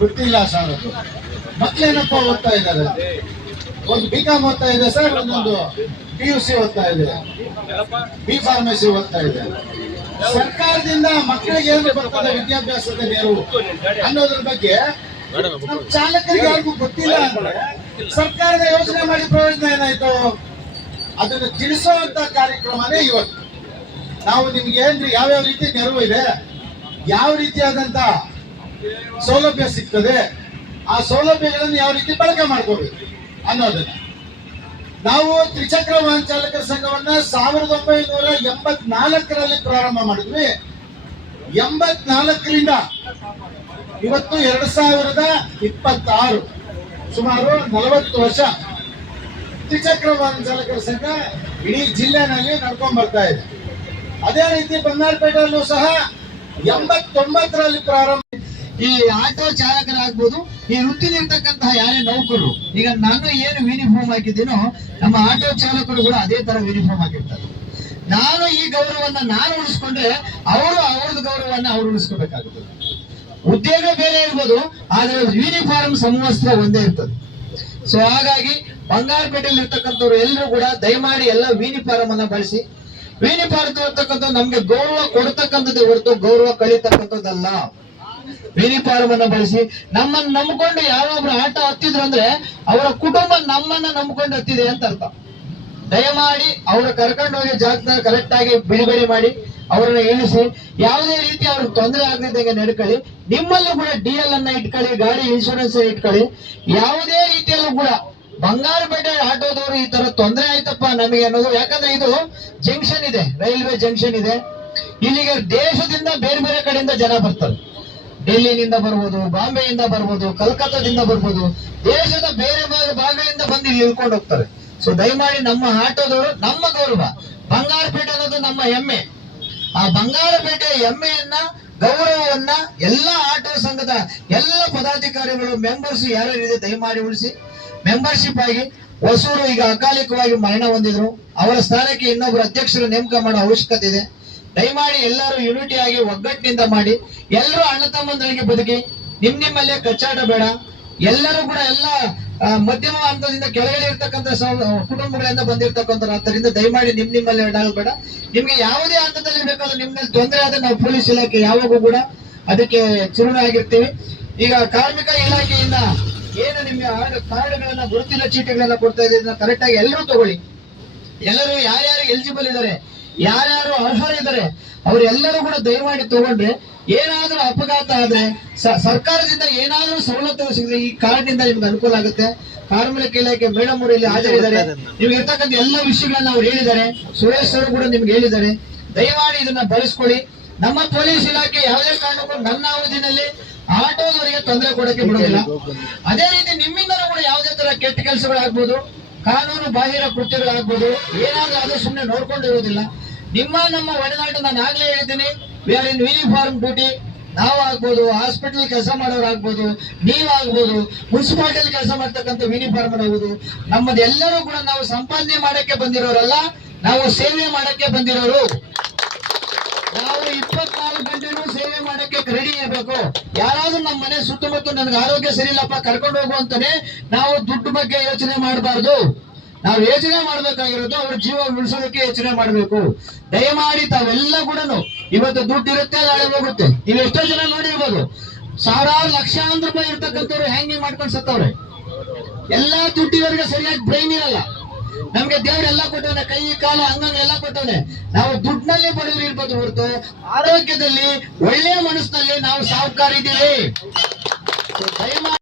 ಗೊತ್ತಿಲ್ಲ ಸರ್. ಅದು ಮಕ್ಳೇನಪ್ಪ ಓದ್ತಾ ಇದ್ದಾರೆ, ಒಂದು BCom ಓದ್ತಾ ಇದೆ ಸರ್, ಒಂದೊಂದು PUC ಓದ್ತಾ ಇದೆ, B.Pharmacy ಓದ್ತಾ ಇದೆ. ಸರ್ಕಾರದಿಂದ ಮಕ್ಕಳಿಗೆ ಏನು ಬರ್ತದೆ ವಿದ್ಯಾಭ್ಯಾಸದ ನೆರವು ಅನ್ನೋದ್ರ ಬಗ್ಗೆ ನಮ್ಮ ಚಾಲಕರಿಗೆ ಯಾರಿಗೂ ಗೊತ್ತಿಲ್ಲ ಅಂದ್ರೆ ಸರ್ಕಾರದ ಯೋಜನೆ ಮಾಡಿ ಪ್ರಯೋಜನ ಏನಾಯ್ತು? ಅದನ್ನು ತಿಳಿಸುವಂತ ಕಾರ್ಯಕ್ರಮನೇ ಇವತ್ತು. ನಾವು ನಿಮ್ಗೆ ಏನ್ರಿ ಯಾವ್ಯಾವ ರೀತಿ ನೆರವು ಇದೆ, ಯಾವ ರೀತಿಯಾದಂತ ಸೌಲಭ್ಯ ಸಿಗ್ತದೆ, ಆ ಸೌಲಭ್ಯಗಳನ್ನು ಯಾವ ರೀತಿ ಬಳಕೆ ಮಾಡ್ಕೋಬೇಕು ಅನ್ನೋದನ್ನ ನಾವು ತ್ರಿಚಕ್ರ ವಾಹನ ಚಾಲಕರ ಸಂಘವನ್ನ 1984ರಲ್ಲಿ ಪ್ರಾರಂಭ ಮಾಡಿದ್ವಿ. 84ರಿಂದ ಇವತ್ತು 2026 ಸುಮಾರು 40 ವರ್ಷ ತ್ರಿಚಕ್ರ ವಾಹನ ಚಾಲಕರ ಸಂಘ ಇಡೀ ಜಿಲ್ಲೆನಲ್ಲಿ ನಡ್ಕೊಂಡ್ ಬರ್ತಾ ಇದೆ. ಅದೇ ರೀತಿ ಬಂಗಾರಪೇಟೆಯಲ್ಲೂ ಸಹ 89ರಲ್ಲಿ ಪ್ರಾರಂಭ. ಈ ಆಟೋ ಚಾಲಕರಾಗ್ಬೋದು, ಈ ವೃತ್ತಿಲಿರ್ತಕ್ಕಂತಹ ಯಾರೇ ನೌಕರರು, ಈಗ ನಾನು ಏನು ಯೂನಿಫಾರ್ಮ್ ಹಾಕಿದ್ದೀನೋ ನಮ್ಮ ಆಟೋ ಚಾಲಕರು ಕೂಡ ಅದೇ ತರ ಯೂನಿಫಾರ್ಮ್ ಹಾಕಿರ್ತಾರೆ. ನಾನು ಈ ಗೌರವವನ್ನ ನಾನು ಉಳಿಸ್ಕೊಂಡ್ರೆ ಅವ್ರದ್ದು ಗೌರವವನ್ನ ಅವ್ರು ಉಳಿಸ್ಕೋಬೇಕಾಗುತ್ತದೆ. ಉದ್ಯೋಗ ಬೇರೆ ಇರ್ಬೋದು, ಆದ್ರೆ ಯೂನಿಫಾರ್ಮ್ ಸಮವಸ್ತ್ರ ಒಂದೇ ಇರ್ತದೆ. ಸೊ ಹಾಗಾಗಿ ಬಂಗಾರಪೇಟೆಯಲ್ಲಿ ಇರ್ತಕ್ಕಂಥವ್ರು ಎಲ್ಲರೂ ಕೂಡ ದಯಮಾಡಿ ಎಲ್ಲ ಯೂನಿಫಾರ್ಮ್ ಅನ್ನ ಬಳಸಿ. ಯೂನಿಫಾರ್ಮ್ ಇರ್ತಕ್ಕಂಥ ನಮ್ಗೆ ಗೌರವ ಕೊಡ್ತಕ್ಕಂಥದ್ದೇ ಹೊರತು ಗೌರವ ಕಳೀತಕ್ಕಂಥದ್ದಲ್ಲ. ಯೂನಿಫಾರ್ಮ್ ಅನ್ನ ಬಳಸಿ. ನಮ್ಮನ್ನ ನಂಬಿಕೊಂಡು ಯಾರೊಬ್ರು ಆಟ ಹತ್ತಿದ್ರು ಅಂದ್ರೆ ಅವರ ಕುಟುಂಬ ನಮ್ಮನ್ನ ನಂಬಿಕೊಂಡು ಹತ್ತಿದೆ ಅಂತ ಅರ್ಥ. ದಯಮಾಡಿ ಅವ್ರ ಕರ್ಕೊಂಡು ಹೋಗಿ ಜಾಗದಾಗ ಕರೆಕ್ಟ್ ಆಗಿ ಬಿಡುಗಡೆ ಮಾಡಿ ಅವರನ್ನ ಇಳಿಸಿ, ಯಾವುದೇ ರೀತಿ ಅವ್ರಿಗೆ ತೊಂದರೆ ಆಗದಿದ್ದಂಗೆ ನಡ್ಕೊಳ್ಳಿ. ನಿಮ್ಮಲ್ಲೂ ಕೂಡ DL ಅನ್ನ ಇಟ್ಕೊಳ್ಳಿ, ಗಾಡಿ ಇನ್ಶೂರೆನ್ಸ್ ಇಟ್ಕೊಳ್ಳಿ. ಯಾವುದೇ ರೀತಿಯಲ್ಲೂ ಕೂಡ ಬಂಗಾರಪೇಟೆ ಆಟೋದವರು ಈ ತರ ತೊಂದರೆ ಆಯ್ತಪ್ಪ ನಮಗೆ ಅನ್ನೋದು, ಯಾಕಂದ್ರೆ ಇದು ಜಂಕ್ಷನ್ ಇದೆ, ರೈಲ್ವೆ ಜಂಕ್ಷನ್ ಇದೆ. ಇಲ್ಲಿಗೆ ದೇಶದಿಂದ ಬೇರೆ ಬೇರೆ ಕಡೆಯಿಂದ ಜನ ಬರ್ತಾರೆ. ಡೆಲ್ಲಿನಿಂದ ಬರ್ಬೋದು, ಬಾಂಬೆಯಿಂದ ಬರ್ಬೋದು, ಕಲ್ಕತ್ತಾದಿಂದ ಬರ್ಬೋದು, ದೇಶದ ಬೇರೆ ಭಾಗಗಳಿಂದ ಬಂದು ಇಲ್ಲಿ ಇಳ್ಕೊಂಡು ಹೋಗ್ತಾರೆ. ಸೊ ದಯಮಾಡಿ ನಮ್ಮ ಆಟೋದವರು, ನಮ್ಮ ಗೌರವ, ಬಂಗಾರಪೇಟೆ ಅನ್ನೋದು ನಮ್ಮ ಹೆಮ್ಮೆ. ಆ ಬಂಗಾರಪೇಟೆ ಹೆಮ್ಮೆಯನ್ನ, ಗೌರವವನ್ನ ಎಲ್ಲ ಆಟೋ ಸಂಘದ ಎಲ್ಲ ಪದಾಧಿಕಾರಿಗಳು, ಮೆಂಬರ್ಸ್ ಯಾರ್ಯಾರಿದೆ ದಯಮಾಡಿ ಉಳಿಸಿ. ಮೆಂಬರ್ಶಿಪ್ ಆಗಿ ಹೊಸೂರು ಈಗ ಅಕಾಲಿಕವಾಗಿ ಮರಣ ಹೊಂದಿದ್ರು, ಅವರ ಸ್ಥಾನಕ್ಕೆ ಇನ್ನೊಬ್ಬರು ಅಧ್ಯಕ್ಷರು ನೇಮಕ ಮಾಡೋ ಅವಶ್ಯಕತೆ ಇದೆ. ದಯಮಾಡಿ ಎಲ್ಲರೂ ಯೂನಿಟಿ ಆಗಿ ಒಗ್ಗಟ್ಟಿನಿಂದ ಮಾಡಿ, ಎಲ್ಲರೂ ಅಣ್ಣ ತಮ್ಮಂದರಿಗೆ ಬದುಕಿ. ನಿಮ್ಮಲ್ಲೇ ಕಚ್ಚಾಟ ಬೇಡ. ಎಲ್ಲರೂ ಕೂಡ ಎಲ್ಲ ಮಧ್ಯಮ ಹಂತದಿಂದ ಕೆಳಗಡೆ ಇರ್ತಕ್ಕಂಥ ಕುಟುಂಬಗಳಿಂದ ಬಂದಿರ್ತಕ್ಕಂಥ, ಆದ್ದರಿಂದ ದಯಮಾಡಿ ನಿಮ್ಮಲ್ಲೇ ಬೇಡ. ನಿಮ್ಗೆ ಯಾವುದೇ ಹಂತದಲ್ಲಿ ಬೇಕಾದ್ರೆ ನಿಮ್ಮಲ್ಲಿ ತೊಂದರೆ ಆದ್ರೆ ನಾವು ಪೊಲೀಸ್ ಇಲಾಖೆ ಯಾವಾಗೂ ಕೂಡ ಅದಕ್ಕೆ ಚಿರುಣಾಗಿರ್ತೀವಿ. ಈಗ ಕಾರ್ಮಿಕ ಇಲಾಖೆಯಿಂದ ಏನು ನಿಮ್ಮ ಕಾರ್ಡ್ಗಳನ್ನ, ಗುರುತಿನ ಚೀಟಿಗಳನ್ನ ಕೊಡ್ತಾ ಇದ್ದೀವಿ, ಕರೆಕ್ಟ್ ಆಗಿ ಎಲ್ಲರೂ ತಗೊಳ್ಳಿ. ಎಲ್ಲರೂ ಯಾರ್ಯಾರು ಎಲಿಜಿಬಲ್ ಇದ್ದಾರೆ, ಯಾರ್ಯಾರು ಅರ್ಹರಿದ್ದಾರೆ ಅವರೆಲ್ಲರೂ ಕೂಡ ದಯಮಾಡಿ ತಗೊಂಡ್ರೆ, ಏನಾದ್ರೂ ಅಪಘಾತ ಆದ್ರೆ ಸರ್ಕಾರದಿಂದ ಏನಾದ್ರೂ ಸವಲತ್ತು ಸಿಗದೆ ಈ ಕಾರ್ಡ್ ನಿಂದ ನಿಮ್ಗೆ ಅನುಕೂಲ ಆಗುತ್ತೆ. ಕಾರ್ಮಿಕ ಇಲಾಖೆ ಮೇಡಮ್ ಅವರು ಇಲ್ಲಿ ಹಾಜರಿದ್ದಾರೆ. ನಿಮ್ಗೆ ಇರ್ತಕ್ಕಂಥ ಎಲ್ಲ ವಿಷಯಗಳನ್ನ ಅವ್ರು ಹೇಳಿದ್ದಾರೆ. ಸುರೇಶ್ ಅವರು ಕೂಡ ನಿಮ್ಗೆ ಹೇಳಿದ್ದಾರೆ. ದಯಮಾಡಿ ಇದನ್ನ ಬಳಸ್ಕೊಳ್ಳಿ. ನಮ್ಮ ಪೊಲೀಸ್ ಇಲಾಖೆ ಯಾವುದೇ ಕಾರಣಕ್ಕೂ ನನ್ನ ಅವಧಿನಲ್ಲಿ ಆಟೋದವರಿಗೆ ತೊಂದರೆ ಕೊಡಕ್ಕೆ ಬಿಡೋದಿಲ್ಲ. ಅದೇ ರೀತಿ ನಿಮ್ಮಿಂದಲೂ ಕೂಡ ಯಾವುದೇ ತರ ಕೆಟ್ಟ ಕೆಲಸಗಳಾಗ್ಬೋದು, ಕಾನೂನು ಬಾಹಿರ ಕೃತ್ಯಗಳಾಗ್ಬೋದು, ಏನಾದ್ರೂ ಅದು ಸುಮ್ಮನೆ ನೋಡ್ಕೊಂಡಿರೋದಿಲ್ಲ. ನಮ್ಮ ಒಡನಾಟ ನಾನು ಆಗ್ಲೇ ಹೇಳಿದ್ದೀನಿ, we are in uniform duty. ನಾವು ಆಗ್ಬೋದು, ಹಾಸ್ಪಿಟಲ್ ಕೆಲಸ ಮಾಡೋರು ಆಗ್ಬೋದು, ನೀವಾಗ್ಬೋದು, ಮುನ್ಸಿಪಾಲಿಟಿ ಕೆಲಸ ಮಾಡ್ತಕ್ಕಂಥ ಯೂನಿಫಾರ್ಮ್ ಆಗ್ಬೋದು. ನಮ್ಮದೆಲ್ಲರೂ ಕೂಡ ನಾವು ಸಂಪಾದನೆ ಮಾಡಕ್ಕೆ ಬಂದಿರೋರಲ್ಲ, ನಾವು ಸೇವೆ ಮಾಡಕ್ಕೆ ಬಂದಿರೋರು. ನಾವು 24 ಗಂಟೆನೂ ಸೇವೆ ಮಾಡಕ್ಕೆ ರೆಡಿ ಇರಬೇಕು. ಯಾರಾದ್ರೂ ನಮ್ಮ ಮನೆ ಸುತ್ತಮುತ್ತ ನನಗೆ ಆರೋಗ್ಯ ಸರಿ ಇಲ್ಲಪ್ಪ ಕರ್ಕೊಂಡು ಹೋಗುವಂತಾನೆ ನಾವು ದುಡ್ಡು ಬಗ್ಗೆ ಯೋಚನೆ ಮಾಡಬಾರ್ದು. ನಾವು ಯೋಚನೆ ಮಾಡ್ಬೇಕಾಗಿರೋದು ಅವ್ರ ಜೀವ ಉಳಿಸೋದಕ್ಕೆ ಯೋಚನೆ ಮಾಡಬೇಕು. ದಯಮಾಡಿ ತಾವೆಲ್ಲ ಕೂಡ ಇವತ್ತು ದುಡ್ಡು ಇರುತ್ತೆ, ನಾಳೆ ಹೋಗುತ್ತೆ. ನೀವು ಎಷ್ಟೋ ಜನ ನೋಡಿರ್ಬೋದು, ಸಾವಿರಾರು ಲಕ್ಷಾಂತರ ರೂಪಾಯಿ ಇರ್ತಕ್ಕಂಥವ್ರು ಹ್ಯಾಂಗಿಂಗ್ ಮಾಡ್ಕೊಂಡು ಸತ್ತವ್ರೆ. ಎಲ್ಲಾ ದುಡ್ಡಿವರೆಗೆ ಸರಿಯಾಗಿ ಬ್ರೈನ್ ಇರಲ್ಲ. ನಮ್ಗೆ ದೇವರೆಲ್ಲ ಕೊಟ್ಟವನೆ, ಕೈ ಕಾಲು ಅಂಗಂಗ ಎಲ್ಲ ಕೊಟ್ಟವನೆ. ನಾವು ದುಡ್ಡಿನಲ್ಲಿ ಬಡವರು ಇರ್ಬೋದು ಹೊರತು ಆರೋಗ್ಯದಲ್ಲಿ, ಒಳ್ಳೆಯ ಮನಸ್ಸಿನಲ್ಲಿ ನಾವು ಸಾಹುಕಾರ ಇದ್ದೀವಿ. ದಯಮಾಡಿ